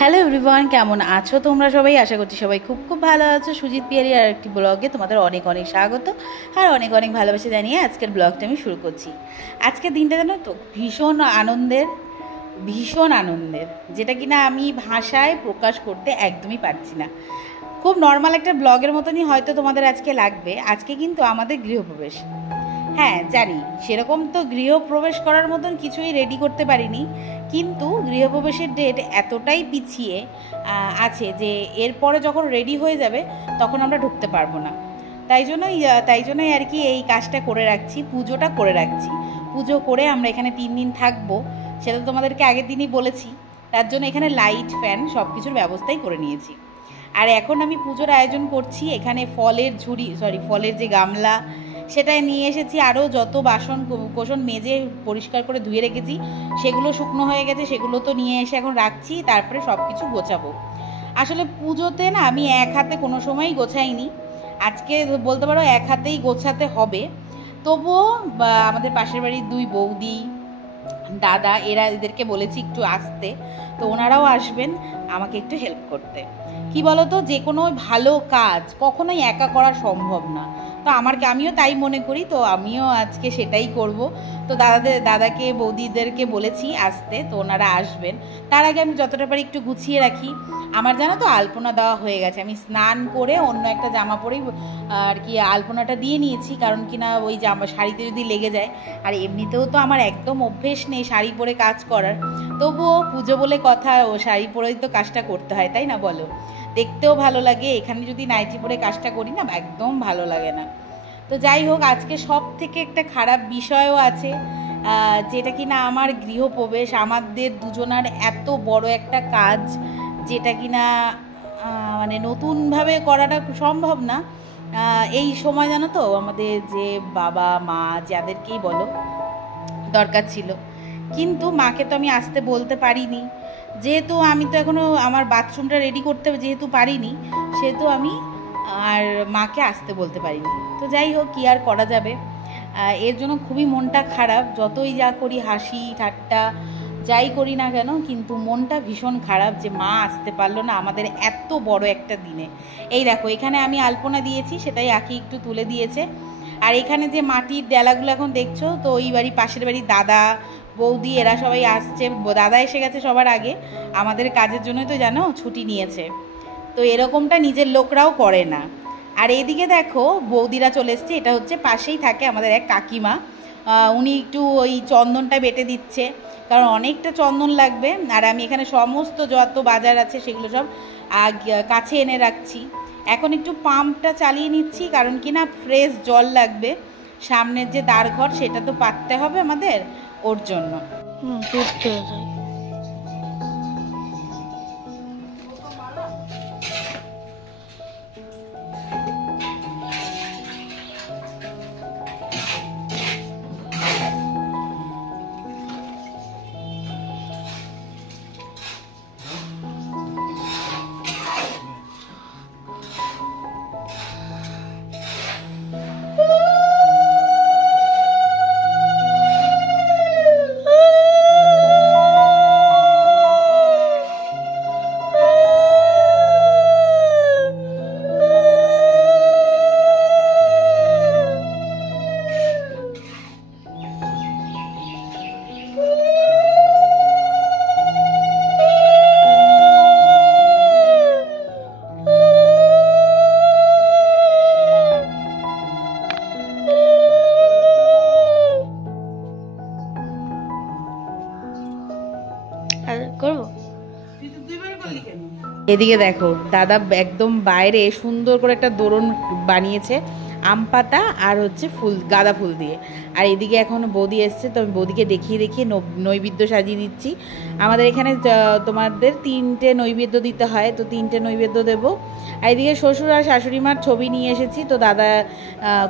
Hello everyone, কেমন আছো তোমরা সবাই? আশা করছি সবাই খুব খুব ভালো আছো। সুজিত পিয়ারি আর একটি ব্লগে তোমাদের অনেক অনেক স্বাগত আর অনেক অনেক ভালোবাসা জানিয়ে আজকের ব্লগটা আমি শুরু করছি। আজকের দিনটা জানো তো ভীষণ আনন্দের, যেটা কিনা আমি ভাষায় প্রকাশ করতে একদমই পারছি না। খুব নর্মাল একটা ব্লগের মতনই হয়তো তোমাদের আজকে লাগবে। আজকে কিন্তু আমাদের গৃহপ্রবেশ। হ্যাঁ জানি, সেরকম তো গৃহপ্রবেশ করার মতন কিছুই রেডি করতে পারিনি, কিন্তু গৃহপ্রবেশের ডেট এতটাই পিছিয়ে আছে যে এরপরে যখন রেডি হয়ে যাবে তখন আমরা ঢুকতে পারবো না। তাই জন্যই আর কি এই কাজটা করে রাখছি, পুজোটা করে রাখছি। পুজো করে আমরা এখানে 3 দিন থাকবো, সেটা তোমাদেরকে আগের দিনই বলেছি। তার জন্য এখানে লাইট ফ্যান সব কিছুর ব্যবস্থাই করে নিয়েছি। আর এখন আমি পুজোর আয়োজন করছি। এখানে ফলের যে গামলা সেটাই নিয়ে এসেছি। আরও যত বাসন কোসন মেজে পরিষ্কার করে ধুয়ে রেখেছি সেগুলো শুকনো হয়ে গেছে, সেগুলো তো নিয়ে এসে এখন রাখছি, তারপরে সব কিছু গোছাবো। আসলে পুজোতে না আমি এক হাতে কোনো সময়ই গোছাইনি, আজকে বলতে পারো এক হাতেই গোছাতে হবে। তবুও আমাদের পাশের বাড়ির 2 বৌদি, দাদা, এদেরকে বলেছি একটু আসতে, তো ওনারাও আসবেন আমাকে একটু হেল্প করতে। কি বলতো, যে কোনো ভালো কাজ কখনোই একা করা সম্ভব না, তো আমিও তাই মনে করি, তো আমিও আজকে সেটাই করব। তো দাদাকে বৌদিদেরকে বলেছি আসতে, তো ওনারা আসবেন। তার আগে আমি যতটা পারি একটু গুছিয়ে রাখি। আমার জানো তো আলপনা দেওয়া হয়ে গেছে, আমি স্নান করে অন্য একটা জামা পরেই আর কি আলপনাটা দিয়ে নিয়েছি, কারণ কিনা ওই শাড়িতে যদি লেগে যায়। আর এমনিতেও তো আমার একদম অভ্যেস নেই শাড়ি পরে কাজ করার, তবুও পুজো বলে কথা, ও শাড়ি পরেই তো কাজটা করতে হয়, তাই না বলো? দেখতেও ভালো লাগে, এখানে যদি নাইটি পরে কাজটা করি না একদম ভালো লাগে না। তো যাই হোক, আজকে সব থেকে একটা খারাপ বিষয়ও আছে, যেটা কিনা আমার গৃহপ্রবেশ, আমাদের দুজনার এত বড় একটা কাজ, যেটা কিনা মানে নতুনভাবে করাটা সম্ভব না। এই সময় জানো তো আমাদের যে বাবা মা যাদেরকেই বলো দরকার ছিল, কিন্তু মাকে তো আমি আসতে বলতে পারিনি, যেহেতু আমি তো এখনও আমার বাথরুমটা রেডি করতে যেহেতু পারিনি, সেহেতু আমি আর মাকে আসতে বলতে পারিনি। তো যাই হোক, কী আর করা যাবে, এর জন্য খুবই মনটা খারাপ। যতই যা করি, হাসি ঠাট্টা যাই করি না কেন, কিন্তু মনটা ভীষণ খারাপ যে মা আসতে পারলো না আমাদের এত বড় একটা দিনে। এই দেখো, এখানে আমি আলপনা দিয়েছি, সেটাই আঁকি একটু তুলে দিয়েছে। আর এখানে যে মাটির ডেলাগুলো এখন দেখছো, তো ওই পাশের বাড়ির দাদা বৌদি এরা সবাই আসছে। দাদা এসে গেছে সবার আগে, আমাদের কাজের জন্যই তো জানো ছুটি নিয়েছে, তো এরকমটা নিজের লোকরাও করে না। আর এইদিকে দেখো বৌদিরা চলে এসছে, এটা হচ্ছে পাশেই থাকে আমাদের এক কাকিমা, উনি একটু ওই চন্দনটা বেটে দিচ্ছে, কারণ অনেকটা চন্দন লাগবে। আর আমি এখানে সমস্ত যত বাজার আছে সেগুলো সব কাছে এনে রাখছি। এখন একটু পাম্পটা চালিয়ে নিচ্ছি, কারণ কি না ফ্রেশ জল লাগবে, সামনের যে দ্বারঘর সেটা তো পাততে হবে আমাদের, ওর জন্য। এদিকে দেখো দাদা একদম বাইরে সুন্দর করে একটা দোরণ বানিয়েছে আম পাতা আর হচ্ছে গাঁদা ফুল দিয়ে। আর এদিকে এখন বৌদি এসছে, তো আমি বৌদিকে দেখিয়ে নৈবেদ্য সাজিয়ে দিচ্ছি। আমাদের এখানে তোমাদের 3টে নৈবেদ্য দিতে হয়, তো 3টে নৈবেদ্য দেবো। আর এদিকে শ্বশুর আর শাশুড়ি মার ছবি নিয়ে এসেছি, তো দাদা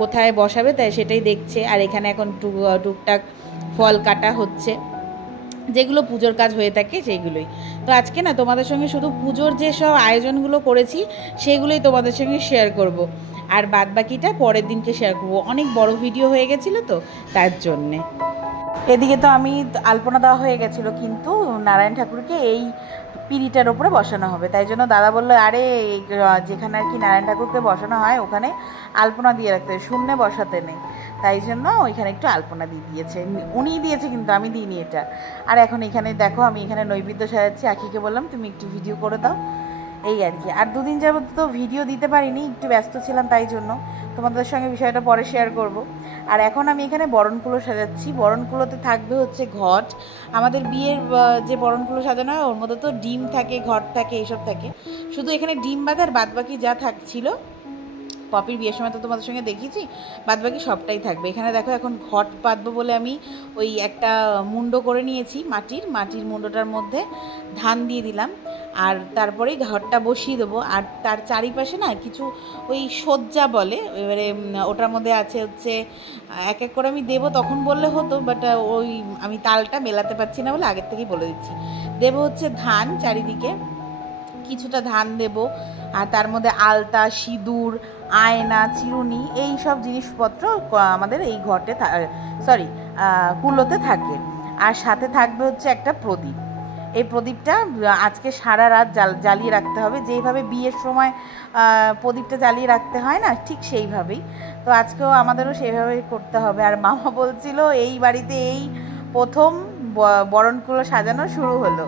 কোথায় বসাবে তাই সেটাই দেখছে। আর এখানে এখন টুকটাক ফল কাটা হচ্ছে, যেগুলো পুজোর কাজ হয়ে থাকে সেইগুলোই। তো আজকে না তোমাদের সঙ্গে শুধু পুজোর যে সব আয়োজনগুলো করেছি সেগুলোই তোমাদের সঙ্গে শেয়ার করব, আর বাদ বাকিটা পরের দিনকে শেয়ার করব। অনেক বড় ভিডিও হয়ে গেছিলো তো তার জন্যে। এদিকে তো আমি আলপনা দেওয়া হয়ে গেছিলো, কিন্তু নারায়ণ ঠাকুরকে এই পিঁড়িটার ওপরে বসানো হবে। তাই জন্য দাদা বললো, আরে যেখানে আর কি নারায়ণ ঠাকুরকে বসানো হয় ওখানে আলপনা দিয়ে রাখতে হয়, শূন্যে বসাতে নেই। তাই জন্য ওইখানে একটু আলপনা দিয়ে দিয়েছে, উনিই দিয়েছে, কিন্তু আমি দিইনি এটা। আর এখন এখানে দেখো আমি এখানে নৈবেদ্য সাজাচ্ছি। আখিকে বললাম তুমি একটু ভিডিও করে দাও, এই আর কি। আর দুদিন যাবত তো ভিডিও দিতে পারিনি, একটু ব্যস্ত ছিলাম, তাই জন্য তোমাদের সঙ্গে বিষয়টা পরে শেয়ার করব। আর এখন আমি এখানে বরণকুলো সাজাচ্ছি। বরণকুলোতে থাকবে হচ্ছে ঘট। আমাদের বিয়ের যে বরণকুলো সাজানো হয় ওর মধ্যে তো ডিম থাকে, ঘট থাকে, এইসব থাকে। শুধু এখানে ডিম বাদে আর বাদবাকি যা থাকছিল পপির বিয়ের সময় তো তোমাদের সঙ্গে দেখিয়েছি, বাদবাকি সবটাই থাকবে। এখানে দেখো এখন ঘট পাতবো বলে আমি ওই একটা মুন্ডো করে নিয়েছি, মাটির মুন্ডোটার মধ্যে ধান দিয়ে দিলাম, আর তারপরেই ঘরটা বসিয়ে দেবো। আর তার চারিপাশে না কিছু ওই সজ্জা বলে, এবারে ওটার মধ্যে আছে হচ্ছে এক এক করে আমি দেবো, তখন বললে হতো, বাট ওই আমি তালটা মেলাতে পারছি না বলে আগের থেকেই বলে দিচ্ছি। দেবো হচ্ছে ধান, চারিদিকে কিছুটা ধান দেব, আর তার মধ্যে আলতা, সিঁদুর, আয়না, চিরুনি, এই সব জিনিসপত্র আমাদের এই ঘটে কুলোতে থাকে। আর সাথে থাকবে হচ্ছে একটা প্রদীপ। এই প্রদীপটা আজকে সারা রাত জ্বালিয়ে রাখতে হবে, যেইভাবে বিয়ের সময় প্রদীপটা জ্বালিয়ে রাখতে হয় না, ঠিক সেইভাবেই। তো আজকেও আমাদেরও সেইভাবেই করতে হবে। আর মামা বলছিল এই বাড়িতে এই প্রথম বরণকুলো সাজানো শুরু হলো।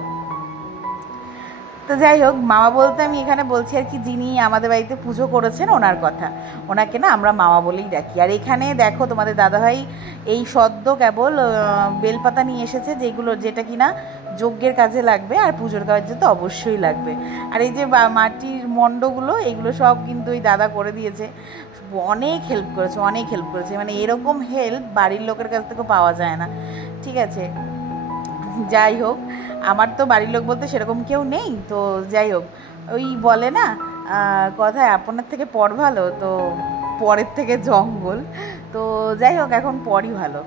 তো যাই হোক, মামা বলতে আমি এখানে বলছি আর কি, যিনি আমাদের বাড়িতে পুজো করেছেন ওনার কথা, ওনাকে না আমরা মামা বলেই ডাকি। আর এখানে দেখো তোমাদের দাদাভাই এই সদ্য কেবল বেলপাতা নিয়ে এসেছে, যেটা কিনা যজ্ঞের কাজে লাগবে আর পুজোর কাজে তো অবশ্যই লাগবে। আর এই যে মাটির মণ্ডগুলো, এগুলো সব কিন্তু ওই দাদা করে দিয়েছে। অনেক হেল্প করেছে, মানে এরকম হেল্প বাড়ির লোকের কাছ থেকেও পাওয়া যায় না। ঠিক আছে, যাই হোক, আমার তো বাড়ির লোক বলতে সেরকম কেউ নেই। তো যাই হোক, ওই বলে না কথায়, আপনার থেকে পর ভালো, তো পরের থেকে জঙ্গল। তো যাই হোক, এখন পরই ভালো,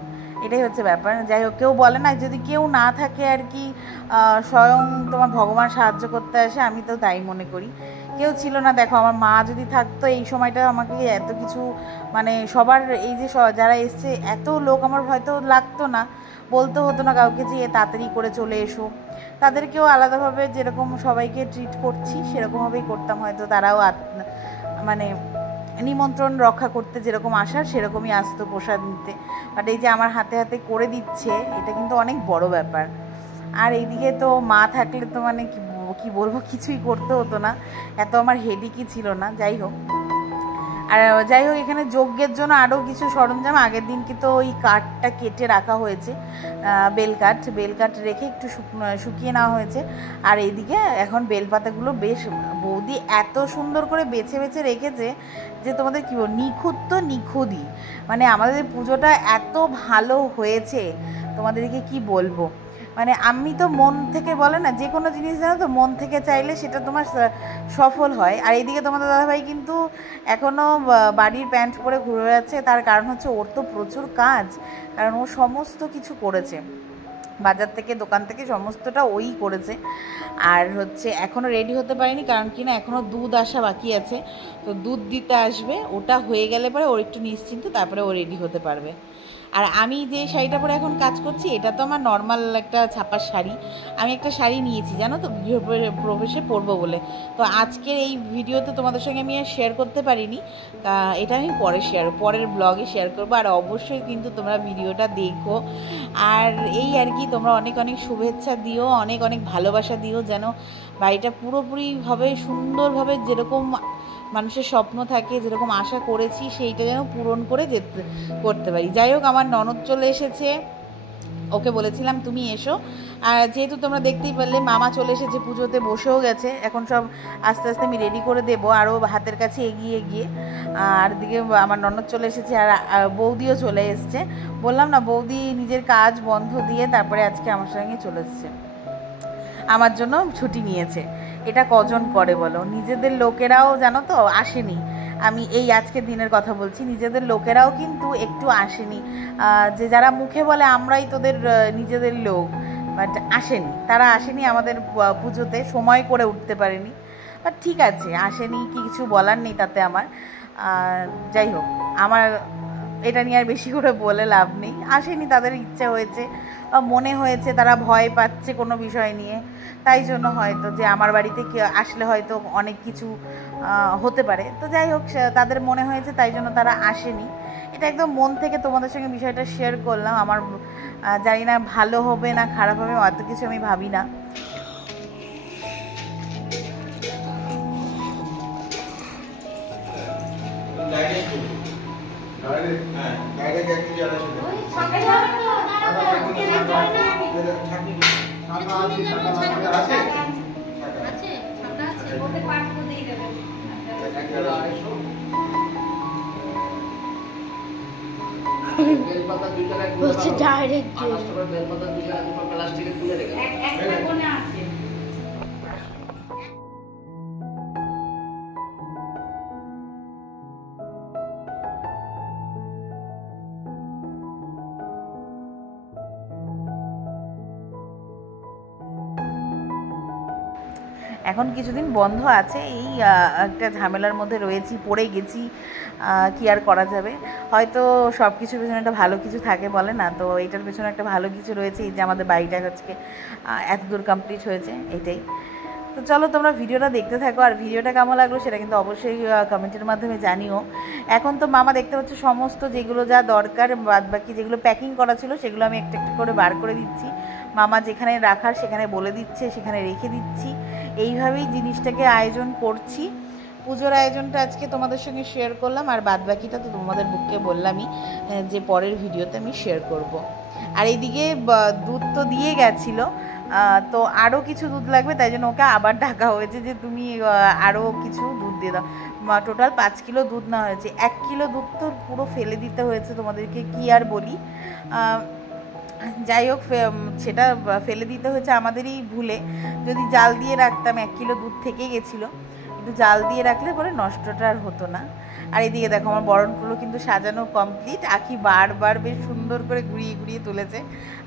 এটাই হচ্ছে ব্যাপার। যাই হোক, কেউ বলে না যদি কেউ না থাকে আর কি স্বয়ং তোমার ভগবান সাহায্য করতে আসে, আমি তো তাই মনে করি। কেউ ছিল না, দেখো আমার মা যদি থাকতো এই সময়টা আমাকে এত কিছু, মানে সবার এই যে যারা এসছে এত লোক, আমার হয়তো লাগতো না, বলতে হতো না কাউকে যে তাড়াতাড়ি করে চলে এসো। তাদেরকেও আলাদাভাবে যেরকম সবাইকে ট্রিট করছি সেরকমভাবেই করতাম, হয়তো তারাও মানে নিমন্ত্রণ রক্ষা করতে যেরকম আসার সেরকমই আসতো প্রসাদ নিতে। বাট এই যে আমার হাতে হাতে করে দিচ্ছে, এটা কিন্তু অনেক বড় ব্যাপার। আর এইদিকে তো মা থাকলে তো মানে কি বলবো, কিছুই করতে হতো না, এত আমার হেডেকই ছিল না। যাই হোক, এখানে যজ্ঞের জন্য আরও কিছু সরঞ্জাম, আগের দিন কিন্তু ওই কাঠটা কেটে রাখা হয়েছে, বেলকাঠ রেখে একটু শুকিয়ে নেওয়া হয়েছে। আর এইদিকে এখন বেলপাতাগুলো বেশ বৌদি এত সুন্দর করে বেছে বেছে রেখেছে যে তোমাদের কী বলবো, নিখুঁতই, মানে আমাদের পুজোটা এত ভালো হয়েছে তোমাদেরকে কি বলবো। মানে আমি তো মন থেকে, বলে না যে কোনো জিনিস জানো তো মন থেকে চাইলে সেটা তোমার সফল হয়। আর এইদিকে তোমাদের দাদাভাই কিন্তু এখনও বাড়ির প্যান্ট পরে ঘুরে যাচ্ছে, তার কারণ হচ্ছে ওর তো প্রচুর কাজ, কারণ ও সমস্ত কিছু করেছে, বাজার থেকে দোকান থেকে সমস্তটা ওই করেছে। আর হচ্ছে এখনও রেডি হতে পারেনি, কারণ কি না এখনও দুধ আসা বাকি আছে, তো দুধ দিতে আসবে, ওটা হয়ে গেলে পরে ওর একটু নিশ্চিন্ত, তারপরে ও রেডি হতে পারবে। আর আমি যে শাড়িটা পরে এখন কাজ করছি, এটা তো আমার নর্মাল একটা ছাপার শাড়ি। আমি একটা শাড়ি নিয়েছি জানো তো, গৃহপ্রবেশে পরবো বলে। তো আজকের এই ভিডিওতে তোমাদের সঙ্গে আমি আর শেয়ার করতে পারিনি, এটা আমি পরের ব্লগে শেয়ার করবো। আর অবশ্যই কিন্তু তোমরা ভিডিওটা দেখো, আর এই আর কি তোমরা অনেক অনেক শুভেচ্ছা দিও, অনেক অনেক ভালোবাসা দিও, যেন বাড়িটা পুরোপুরিভাবে সুন্দরভাবে যেরকম মানুষের স্বপ্ন থাকে, যেরকম আশা করেছি সেইটা যেন পূরণ করে করতে পারি। যাই হোক, আমার ননদ চলে এসেছে, ওকে বলেছিলাম তুমি এসো। আর যেহেতু তোমরা দেখতেই পারলে মামা চলে এসেছে, পুজোতে বসেও গেছে, এখন সব আস্তে আস্তে আমি রেডি করে দেবো আরও হাতের কাছে এগিয়ে গিয়ে। আর দিকে আমার ননদ চলে এসেছে, আর বৌদিও চলে এসছে। বললাম না, বৌদি নিজের কাজ বন্ধ দিয়ে তারপরে আজকে আমার সঙ্গে চলে এসছে, আমার জন্য ছুটি নিয়েছে। এটা কজন করে বলো, নিজেদের লোকেরাও জানো তো আসেনি। আমি এই আজকের দিনের কথা বলছি, নিজেদের লোকেরাও কিন্তু একটু আসেনি, যে যারা মুখে বলে আমরাই তোদের নিজেদের লোক, বাট তারা আসেনি আমাদের পুজোতে, সময় করে উঠতে পারেনি। বাট ঠিক আছে, আসেনি, কিছু বলার নেই তাতে আমার। যাই হোক, আমার এটা নিয়ে আর বেশি করে বলে লাভ নেই, আসেনি, তাদের ইচ্ছা হয়েছে, মনে হয়েছে তারা ভয় পাচ্ছে কোনো বিষয় নিয়ে, তাই জন্য হয়তো যে আমার বাড়িতে আসলে হয়তো অনেক কিছু হতে পারে। তো যাই হোক, তাদের মনে হয়েছে তাই জন্য তারা আসেনি। এটা একদম মন থেকে তোমাদের সঙ্গে বিষয়টা শেয়ার করলাম। আমার জানি না ভালো হবে না খারাপ হবে, অত কিছু আমি ভাবি না। হচ্ছে ডাইরেক্ট এখন কিছুদিন বন্ধ আছে, এই একটা ঝামেলার মধ্যে রয়েছি, পড়ে গেছি, কি আর করা যাবে। হয়তো সব কিছুর পেছনে একটা ভালো কিছু থাকে বলে না, তো এইটার পেছনে একটা ভালো কিছু রয়েছে, এই যে আমাদের বাড়িটা আজকে এত দূর কমপ্লিট হয়েছে, এটাই। তো চলো তোমরা ভিডিওটা দেখতে থাকো, আর ভিডিওটা কেমন লাগলো সেটা কিন্তু অবশ্যই কমেন্টের মাধ্যমে জানিও। এখন তো মামা দেখতে পাচ্ছ সমস্ত যেগুলো যা দরকার বাদ বাকি যেগুলো প্যাকিং করা ছিল সেগুলো আমি একটা একটা করে বার করে দিচ্ছি। মামা যেখানে রাখার সেখানে বলে দিচ্ছে, সেখানে রেখে দিচ্ছি। এইভাবেই জিনিসটাকে আয়োজন করছি। পুজোর আয়োজনটা আজকে তোমাদের সঙ্গে শেয়ার করলাম, আর বাদ বাকিটা তো তোমাদের বুককে বললামই যে পরের ভিডিওতে আমি শেয়ার করব। আর এইদিকে দুধ তো দিয়ে গেছিলো, তো আরও কিছু দুধ লাগবে, তাই জন্য ওকে আবার ডাকা হয়েছে যে তুমি আরও কিছু দুধ দিয়ে দাও। টোটাল 5 কিলো দুধ নেওয়া হয়েছে। 1 কিলো দুধ তো পুরো ফেলে দিতে হয়েছে, তোমাদেরকে কি আর বলি। যাই হোক, সেটা ফেলে দিতে হয়েছে আমাদেরই ভুলে। যদি জাল দিয়ে রাখতাম 1 কিলো দুধ থেকে গেছিলো, কিন্তু জাল দিয়ে রাখলে পরে নষ্টটা আর হতো না। আর এদিকে দেখো আমার বরণগুলো কিন্তু সাজানো কমপ্লিট। আঁকি বারবার বেশ সুন্দর করে ঘুরিয়ে ঘুরিয়ে তুলেছে,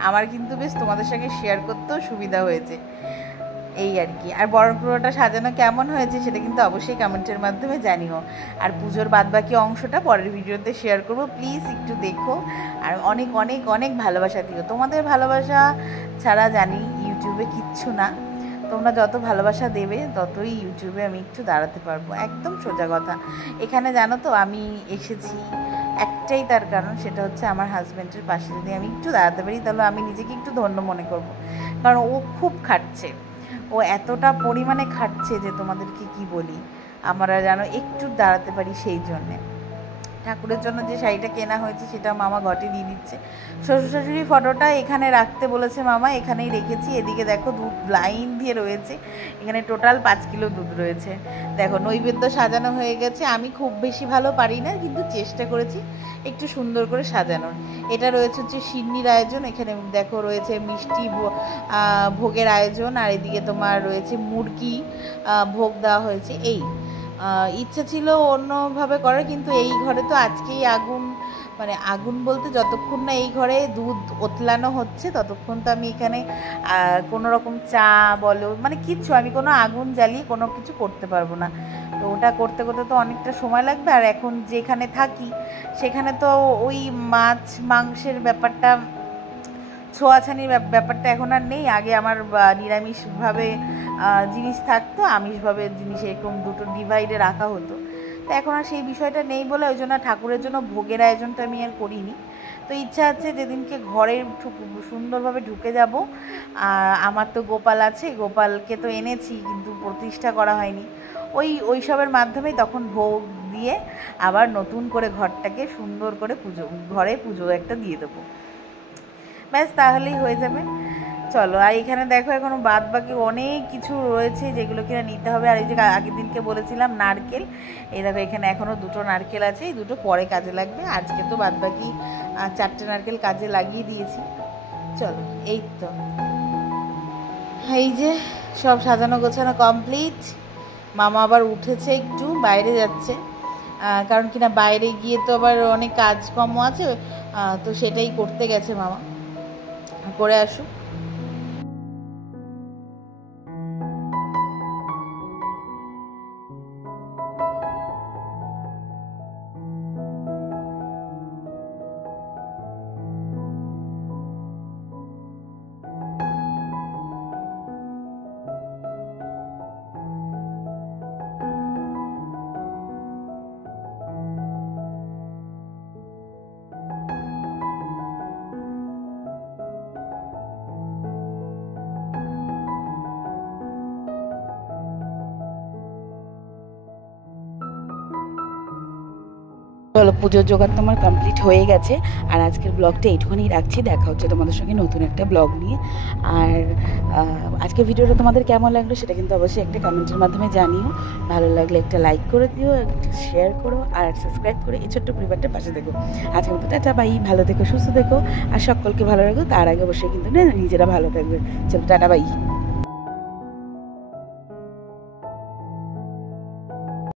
আমার কিন্তু বেশ তোমাদের সঙ্গে শেয়ার করতেও সুবিধা হয়েছে, এই আর কি। আর বরণগুলোটা সাজানো কেমন হয়েছে সেটা কিন্তু অবশ্যই কমেন্টের মাধ্যমে জানিও। আর পুজোর বাদবাকি অংশটা পরের ভিডিওতে শেয়ার করবো, প্লিজ একটু দেখো। আর অনেক অনেক অনেক ভালোবাসা দিও, তোমাদের ভালোবাসা ছাড়া জানি ইউটিউবে কিচ্ছু না। তোমরা যত ভালোবাসা দেবে ততই ইউটিউবে আমি একটু দাঁড়াতে পারবো, একদম সোজা কথা। এখানে জানো তো আমি এসেছি একটাই তার কারণ, সেটা হচ্ছে আমার হাজব্যান্ডের পাশে যদি আমি একটু দাঁড়াতে পারি তাহলে আমি নিজেকে একটু ধন্য মনে করব। কারণ ও খুব খাটছে, ও এতটা পরিমাণে খাটছে যে তোমাদেরকে কি বলি। আমরা যেন একটু দাঁড়াতে পারি, সেই জন্যে ঠাকুরের জন্য যে শাড়িটা কেনা হয়েছে সেটা মামা ঘটে দিয়ে দিচ্ছে। শ্বশুর শাশুড়ি ফটোটা এখানে রাখতে বলেছে মামা, এখানেই রেখেছি। এদিকে দেখো দুধ লাইন দিয়ে রয়েছে, এখানে টোটাল 5 কিলো দুধ রয়েছে। দেখো নৈবেদ্য সাজানো হয়ে গেছে। আমি খুব বেশি ভালো পারি না, কিন্তু চেষ্টা করেছি একটু সুন্দর করে সাজানোর। এটা রয়েছে হচ্ছে সিন্নির আয়োজন, এখানে দেখো রয়েছে মিষ্টি ভোগের আয়োজন, আর এদিকে তোমার রয়েছে মুরগি ভোগ দেওয়া হয়েছে। এই ইচ্ছা ছিল অন্যভাবে করার, কিন্তু এই ঘরে তো আজকেই আগুন, মানে আগুন বলতে যতক্ষণ না এই ঘরে দুধ ওতলানো হচ্ছে ততক্ষণ তো আমি এখানে কোনো রকম চা বলো মানে কিচ্ছু, আমি কোনো আগুন জ্বালিয়ে কোনো কিছু করতে পারবো না। তো ওটা করতে করতে তো অনেকটা সময় লাগবে। আর এখন যেখানে থাকি সেখানে তো ওই মাছ মাংসের ব্যাপারটা, ছোঁয়াছানির ব্যাপারটা এখন আর নেই। আগে আমার নিরামিষভাবে জিনিস থাকতো, আমিষভাবে জিনিস এরকম দুটো ডিভাইডে রাখা হতো। তো এখন আর সেই বিষয়টা নেই বলে ওই জন্য ঠাকুরের জন্য ভোগের আয়োজনটা আমি আর করিনি। তো ইচ্ছা আছে যেদিনকে ঘরে সুন্দরভাবে ঢুকে যাব, আমার তো গোপাল আছে, গোপালকে তো এনেছি কিন্তু প্রতিষ্ঠা করা হয়নি, ওইসবের মাধ্যমেই তখন ভোগ দিয়ে আবার নতুন করে ঘরটাকে সুন্দর করে ঘরে পুজো একটা দিয়ে দেবো, ব্যাস তাহলেই হয়ে যাবে। চলো, আর এখানে দেখো এখনো বাদ বাকি অনেক কিছু রয়েছে যেগুলো কিনা নিতে হবে। আর এই যে আগের দিনকে বলেছিলাম নারকেল, এই দেখো এখানে এখনও 2টো নারকেল আছে, এই 2টো পরে কাজে লাগবে। আজকে তো বাদ বাকি 4টে নারকেল কাজে লাগিয়ে দিয়েছি। চলো, এই তো এই যে সব সাজানো গোছানো কমপ্লিট। মামা আবার উঠেছে, একটু বাইরে যাচ্ছে, কারণ কিনা বাইরে গিয়ে তো আবার অনেক কাজকর্ম আছে, তো সেটাই করতে গেছে মামা, করে আসুক। চলো, পুজোর জোগাড় তোমার কমপ্লিট হয়ে গেছে। আর আজকের ব্লগটা এইটুকুনি রাখছি, দেখা হচ্ছে তোমাদের সঙ্গে নতুন একটা ব্লগ নিয়ে। আর আজকের ভিডিওটা তোমাদের কেমন লাগলো সেটা কিন্তু অবশ্যই একটা কমেন্টের মাধ্যমে জানিও। ভালো লাগলে একটা লাইক করে দিও, একটা শেয়ার করো, আর সাবস্ক্রাইব করে এই ছোট্ট পরিবারটার পাশে দেখো। আজকের মতো টাটা বাই, ভালো থেকো, সুস্থ থেকো, আর সকলকে ভালো রাখো। তার আগে অবশ্যই কিন্তু না নিজেরা ভালো থাকবে। চলো টাটা বাই।